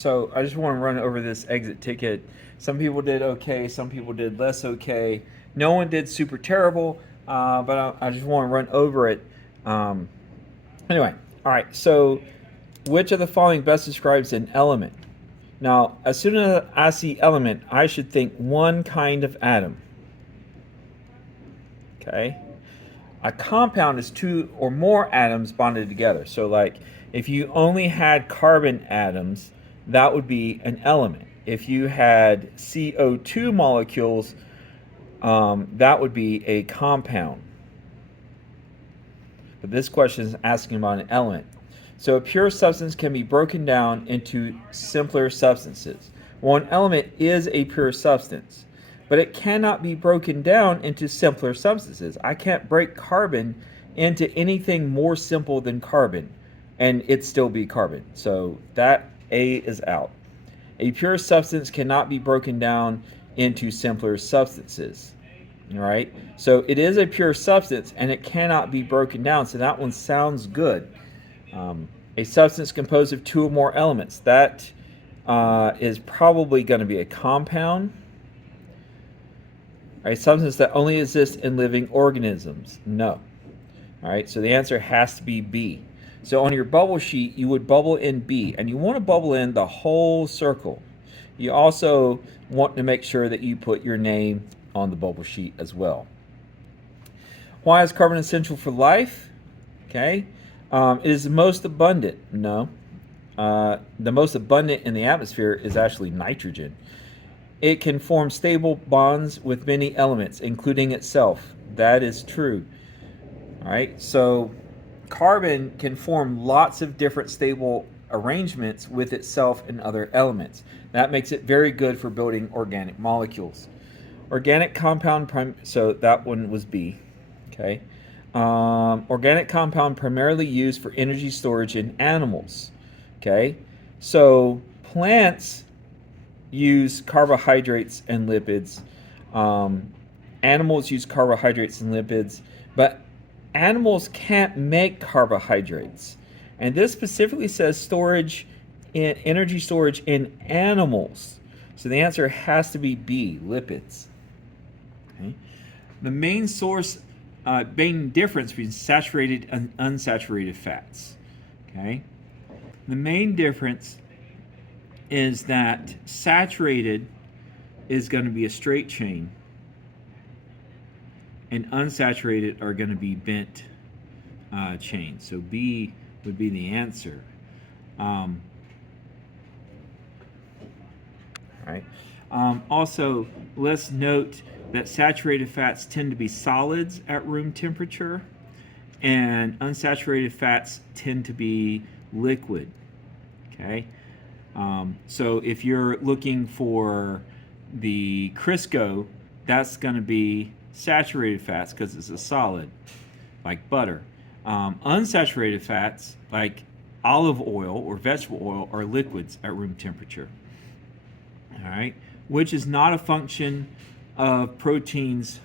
So I just want to run over this exit ticket. Some people did okay, some people did less okay. No one did super terrible, but I just want to run over it. Um, anyway, all right. So, which of the following best describes an element? Now, as soon as I see element, I should think one kind of atom. Okay. A compound is two or more atoms bonded together. So, like, if you only had carbon atoms, that would be an element. If you had CO2 molecules, that would be a compound. But this question is asking about an element. So, a pure substance can be broken down into simpler substances. Well, an element is a pure substance, but it cannot be broken down into simpler substances. I can't break carbon into anything more simple than carbon, and it still be carbon. So, that A is out. A pure substance cannot be broken down into simpler substances. All right. So it is a pure substance and it cannot be broken down. So that one sounds good. A substance composed of two or more elements. That is probably going to be a compound. A substance that only exists in living organisms. No. All right. So the answer has to be B. So on your bubble sheet, you would bubble in B, and you want to bubble in the whole circle. You also want to make sure that you put your name on the bubble sheet as well. Why is carbon essential for life? Okay. It is the most abundant. No. The most abundant in the atmosphere is actually nitrogen. It can form stable bonds with many elements, including itself. That is true. All right. So carbon can form lots of different stable arrangements with itself and other elements. That makes it very good for building organic molecules. Organic compound, so that one was B. Okay. Organic compound primarily used for energy storage in animals. Okay. So plants use carbohydrates and lipids. Animals use carbohydrates and lipids, but animals can't make carbohydrates. And this specifically says storage in energy storage in animals. So the answer has to be B, lipids. Okay. The main difference between saturated and unsaturated fats. Okay. The main difference is that saturated is going to be a straight chain, and unsaturated are going to be bent chains. So B would be the answer. All right. Also, let's note that saturated fats tend to be solids at room temperature, and unsaturated fats tend to be liquid. Okay. So if you're looking for the Crisco, that's going to be saturated fats because it's a solid, like butter. Unsaturated fats, like olive oil or vegetable oil, are liquids at room temperature. All right, which is not a function of proteins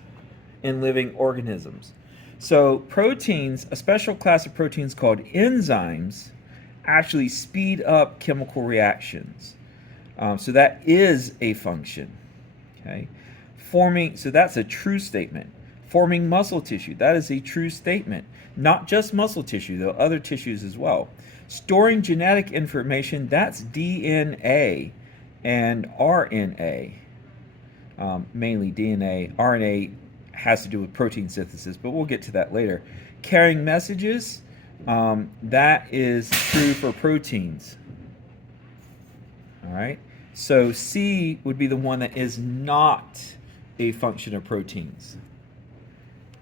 in living organisms. So proteins, a special class of proteins called enzymes, actually speed up chemical reactions. So that is a function. Okay, so that's a true statement. Forming muscle tissue, that is a true statement. Not just muscle tissue, though, other tissues as well. Storing genetic information, that's DNA and RNA. Mainly DNA. RNA has to do with protein synthesis, but we'll get to that later. Carrying messages, that is true for proteins. All right. So C would be the one that is not a function of proteins.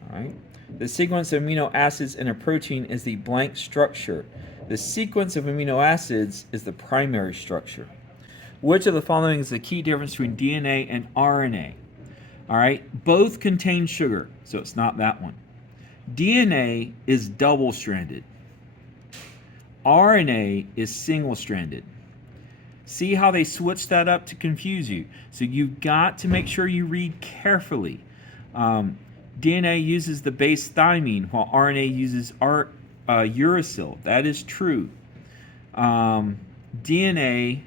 All right. The sequence of amino acids in a protein is the blank structure. The sequence of amino acids is the primary structure. Which of the following is the key difference between DNA and RNA? All right. Both contain sugar, so it's not that one. DNA is double-stranded. RNA is single-stranded. See how they switch that up to confuse you. So you've got to make sure you read carefully. DNA uses the base thymine, while RNA uses uracil. That is true. DNA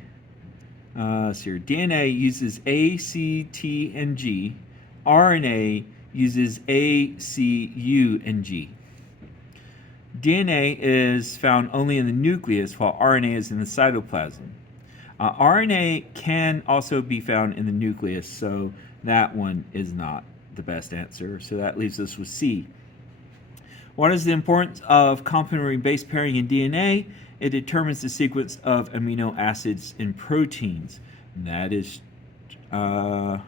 Here. DNA uses A, C, T, and G. RNA uses A, C, U, and G. DNA is found only in the nucleus, while RNA is in the cytoplasm. RNA can also be found in the nucleus, so that one is not the best answer. So that leaves us with C. What is the importance of complementary base pairing in DNA? It determines the sequence of amino acids in proteins. And that is the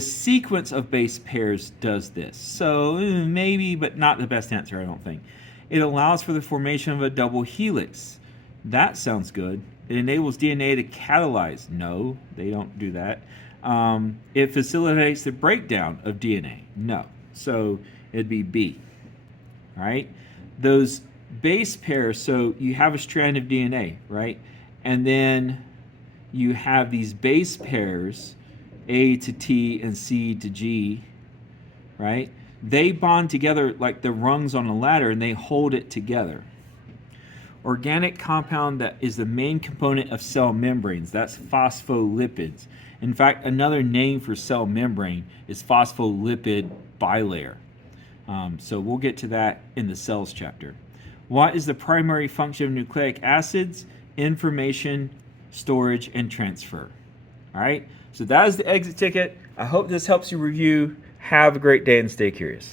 sequence of base pairs does this. So maybe, but not the best answer, I don't think. It allows for the formation of a double helix. That sounds good. It enables DNA to catalyze. No, they don't do that. It facilitates the breakdown of DNA. No. So it'd be B. All right? Those base pairs, so you have a strand of DNA, right? And then you have these base pairs, A to T and C to G, right? They bond together like the rungs on a ladder, and they hold it together. Organic compound that is the main component of cell membranes, that's phospholipids. In fact, another name for cell membrane is phospholipid bilayer. So we'll get to that in the cells chapter. What is the primary function of nucleic acids? Information, storage, and transfer. All right, so that is the exit ticket. I hope this helps you review. Have a great day and stay curious.